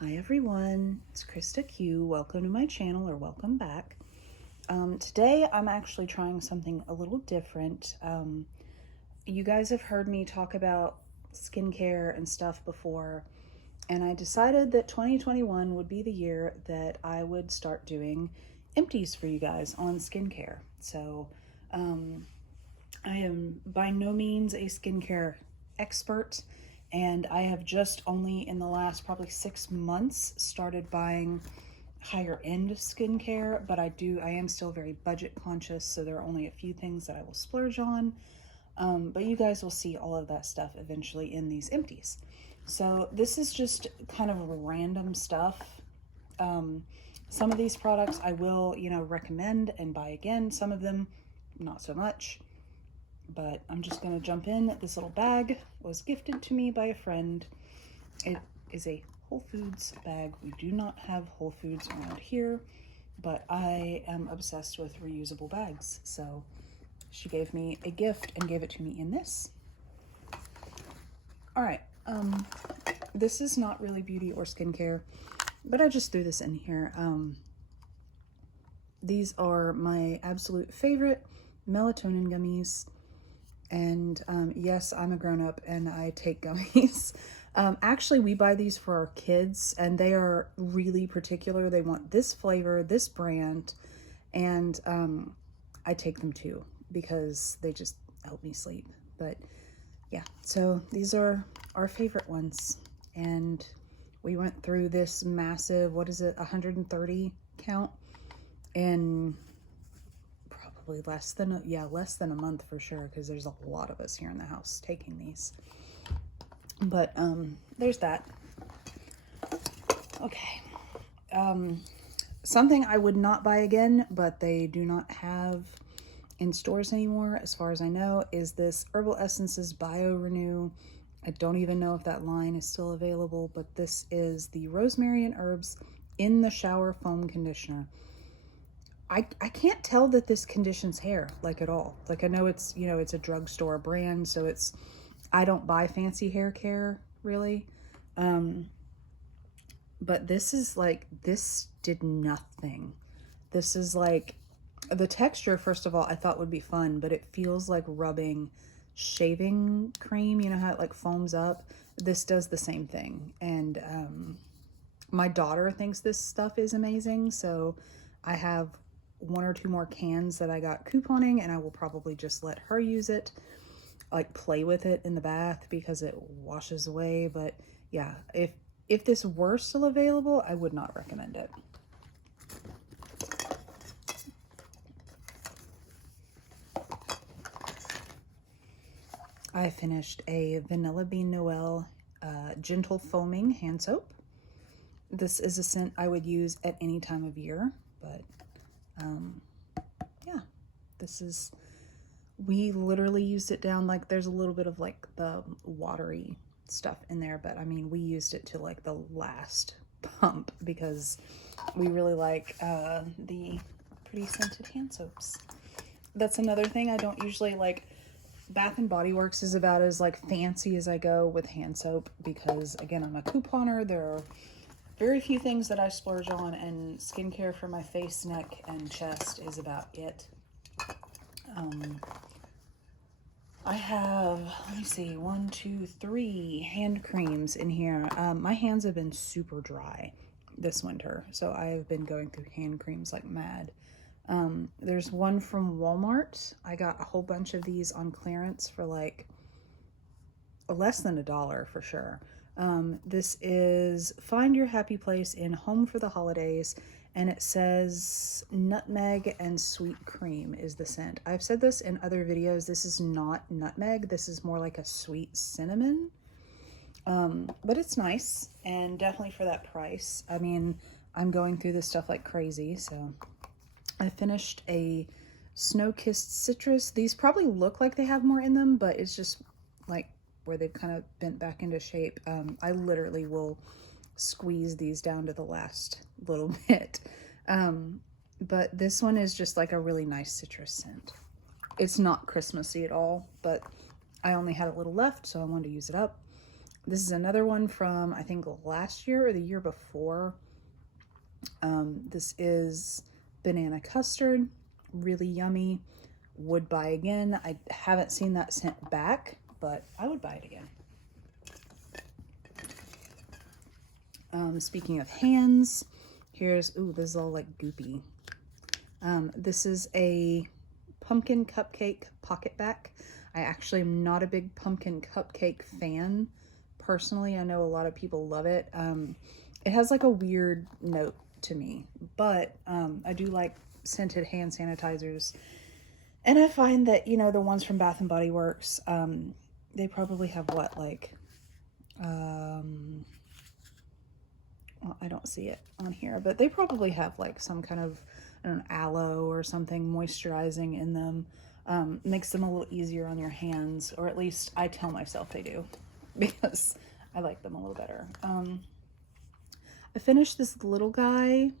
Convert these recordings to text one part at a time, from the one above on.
Hi everyone, it's Krista Q. Welcome to my channel, or welcome back. Today I'm actually trying something a little different. You guys have heard me talk about skincare and stuff before, and I decided that 2021 would be the year that I would start doing empties for you guys on skincare. So I am by no means a skincare expert, and I have just only in the last probably 6 months started buying higher end skincare, but I am still very budget conscious, so there are only a few things that I will splurge on. But you guys will see all of that stuff eventually in these empties. So this is just kind of random stuff. Some of these products I will, recommend and buy again. Some of them, not so much. But I'm just going to jump in. This little bag was gifted to me by a friend. It is a Whole Foods bag. We do not have Whole Foods around here, but I am obsessed with reusable bags. So she gave me a gift and gave it to me in this. All right. This is not really beauty or skincare, but I just threw this in here. These are my absolute favorite melatonin gummies. And yes, I'm a grown-up and I take gummies. Actually, we buy these for our kids, and they are really particular. They want this flavor, this brand, and I take them too because they just help me sleep. But yeah, so these are our favorite ones. And we went through this massive, 130 count in less than a month for sure, because there's a lot of us here in the house taking these. But there's that. Okay. Something I would not buy again, but they do not have in stores anymore as far as I know, is this Herbal Essences Bio Renew. I don't even know if that line is still available, but this is the rosemary and herbs in the shower foam conditioner. I can't tell that this conditions hair, like, at all. Like, I know it's, it's a drugstore brand, so I don't buy fancy hair care, really. But this is this did nothing. This is the texture, first of all, I thought would be fun, but it feels like rubbing shaving cream. You know how it foams up? This does the same thing. And my daughter thinks this stuff is amazing, so I have 1 or 2 more cans that I got couponing, and I will probably just let her use it, play with it in the bath because it washes away. But yeah, if this were still available, I would not recommend it. I finished a Vanilla Bean Noel Gentle Foaming Hand Soap. This is a scent I would use at any time of year, but yeah, we literally used it down, there's a little bit of the watery stuff in there, but I mean, we used it to the last pump because we really like the pretty scented hand soaps. That's another thing I don't usually Bath and Body Works is about as fancy as I go with hand soap because, again, I'm a couponer. There are very few things that I splurge on, and skincare for my face, neck, and chest is about it. I have, let me see, 1, 2, 3 hand creams in here. My hands have been super dry this winter, so I have been going through hand creams like mad. There's one from Walmart. I got a whole bunch of these on clearance for less than $1 for sure. This is Find Your Happy Place in Home for the Holidays, and it says nutmeg and sweet cream is the scent. I've said this in other videos. This is not nutmeg. This is more like a sweet cinnamon. But it's nice, and definitely for that price. I mean, I'm going through this stuff like crazy, so I finished a Snowkissed Citrus. These probably look like they have more in them, but it's just where they've kind of bent back into shape. I literally will squeeze these down to the last little bit. But this one is just a really nice citrus scent. It's not Christmassy at all, but I only had a little left, so I wanted to use it up. This is another one from, I think, last year or the year before. This is banana custard, really yummy. Would buy again. I haven't seen that sent back, but I would buy it again. Speaking of hands, here's, ooh, this is all like goopy. This is a pumpkin cupcake pocket back. I actually am not a big pumpkin cupcake fan. Personally, I know a lot of people love it. It has like a weird note to me, but I do like scented hand sanitizers. And I find that, you know, the ones from Bath and Body Works, they probably have what, like, well, I don't see it on here, but they probably have like some kind of, I don't know, aloe or something moisturizing in them. Makes them a little easier on your hands, or at least I tell myself they do, because I like them a little better. I finished this little guy.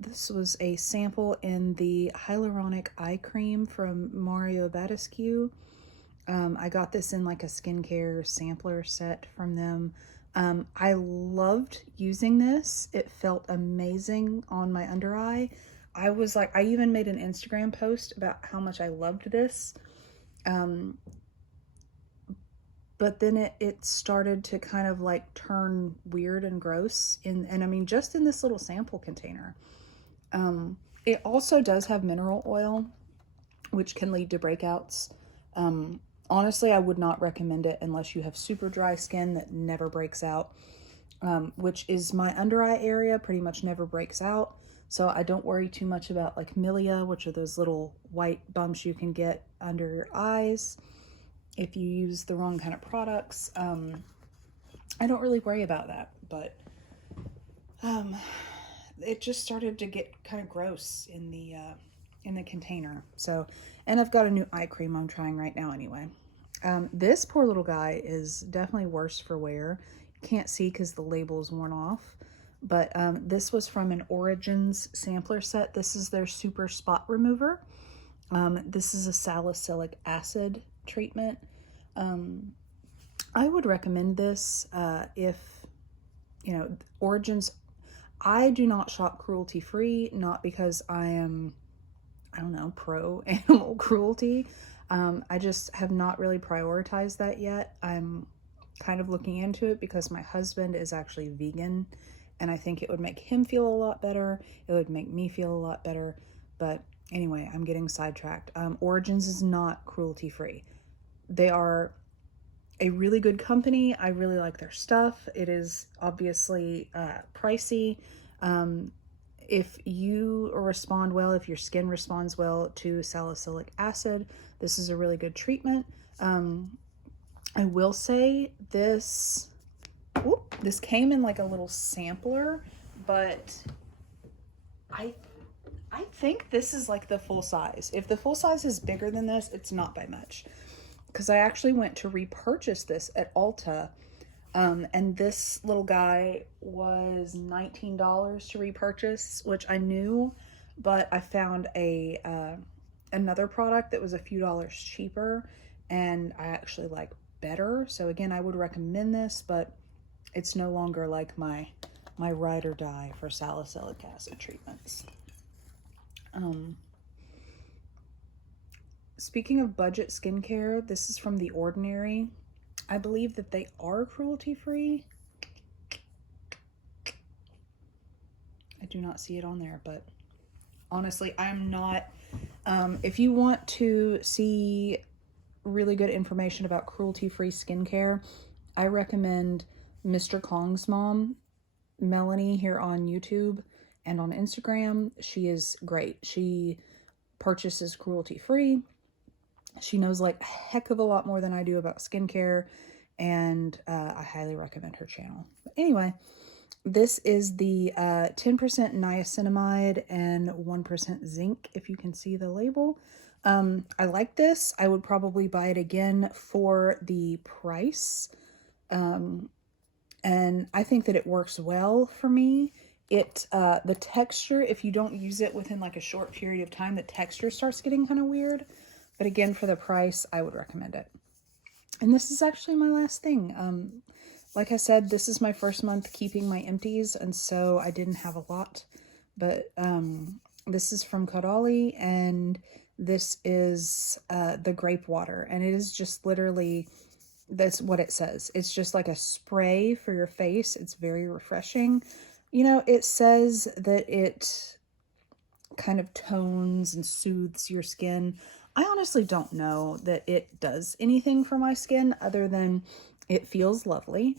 This was a sample in the Hyaluronic Eye Cream from Mario Badescu. I got this in like a skincare sampler set from them. I loved using this. It felt amazing on my under eye. I was like, I even made an Instagram post about how much I loved this. But then it started to kind of like turn weird and gross. And I mean, just in this little sample container. It also does have mineral oil, which can lead to breakouts. Honestly, I would not recommend it unless you have super dry skin that never breaks out, which is my under eye area, pretty much never breaks out. So I don't worry too much about like milia, which are those little white bumps you can get under your eyes if you use the wrong kind of products. I don't really worry about that, but it just started to get kind of gross in the container. So, and I've got a new eye cream I'm trying right now anyway. This poor little guy is definitely worse for wear. You can't see because the label is worn off. But this was from an Origins sampler set. This is their super spot remover. This is a salicylic acid treatment. I would recommend this if, you know, Origins. I do not shop cruelty free, not because I am, I don't know, pro animal cruelty. I just have not really prioritized that yet. I'm kind of looking into it because my husband is actually vegan, and I think it would make him feel a lot better. It would make me feel a lot better. But anyway, I'm getting sidetracked. Origins is not cruelty free. They are a really good company. I really like their stuff. It is obviously pricey. If you respond well, if your skin responds well to salicylic acid, this is a really good treatment. I will say this, this came in like a little sampler, but I think this is like the full size. If the full size is bigger than this, it's not by much. Because I actually went to repurchase this at Ulta, and this little guy was $19 to repurchase, which I knew, but I found another product that was a few dollars cheaper, and I actually like better. So again, I would recommend this, but it's no longer like my ride or die for salicylic acid treatments. Speaking of budget skincare, this is from The Ordinary. I believe that they are cruelty-free. I do not see it on there, but honestly, I'm not. If you want to see really good information about cruelty-free skincare, I recommend Mr. Kong's mom, Melanie, here on YouTube and on Instagram. She is great. She purchases cruelty-free. She knows like a heck of a lot more than I do about skincare, and I highly recommend her channel. But anyway, this is the 10% niacinamide and 1% zinc, if you can see the label. I like this. I would probably buy it again for the price. And I think that it works well for me. The texture, if you don't use it within like a short period of time, the texture starts getting kind of weird. But again, for the price, I would recommend it. And this is actually my last thing. Like I said, this is my first month keeping my empties, and so I didn't have a lot. But this is from Kadali, and this is the grape water. And it is just literally, that's what it says. It's just like a spray for your face. It's very refreshing. You know, it says that it kind of tones and soothes your skin. I honestly don't know that it does anything for my skin other than it feels lovely.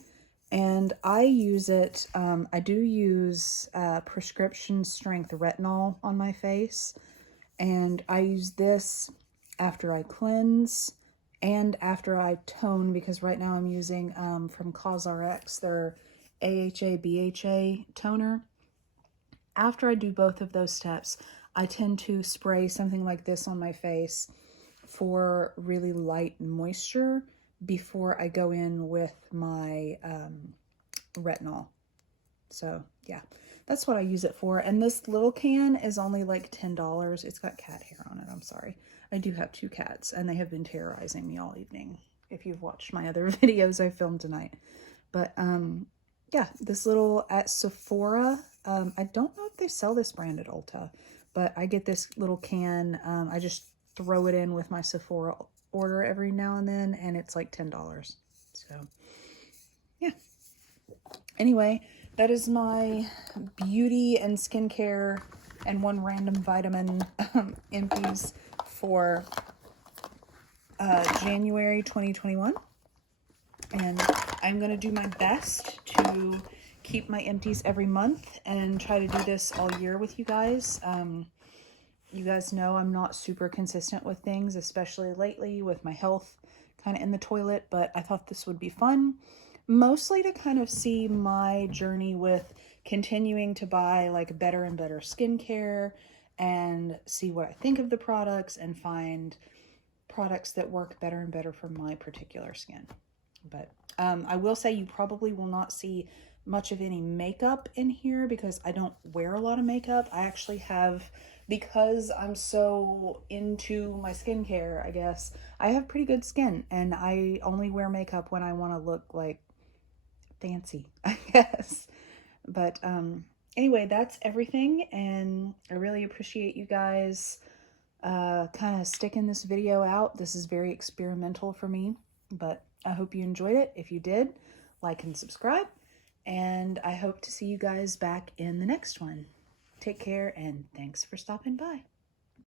And I use it, I do use prescription strength retinol on my face. And I use this after I cleanse and after I tone, because right now I'm using from CosRx their AHA BHA toner. After I do both of those steps, I tend to spray something like this on my face for really light moisture before I go in with my retinol. So yeah, that's what I use it for. And this little can is only like $10. It's got cat hair on it. I'm sorry. I do have 2 cats, and they have been terrorizing me all evening, if you've watched my other videos I filmed tonight. But yeah, this little at Sephora. I don't know if they sell this brand at Ulta, but I get this little can. I just throw it in with my Sephora order every now and then, and it's like $10. So yeah. Anyway, that is my beauty and skincare and one random vitamin empties for January 2021. And I'm going to do my best to keep my empties every month and try to do this all year with you guys. You guys know I'm not super consistent with things, especially lately with my health kind of in the toilet, but I thought this would be fun. Mostly to kind of see my journey with continuing to buy like better and better skincare and see what I think of the products and find products that work better and better for my particular skin. But I will say you probably will not see much of any makeup in here because I don't wear a lot of makeup. I actually have, because I'm so into my skincare, I guess, I have pretty good skin, and I only wear makeup when I want to look like fancy, I guess. But anyway, that's everything, and I really appreciate you guys kind of sticking this video out. This is very experimental for me, but I hope you enjoyed it. If you did, like and subscribe, and I hope to see you guys back in the next one. Take care, and thanks for stopping by.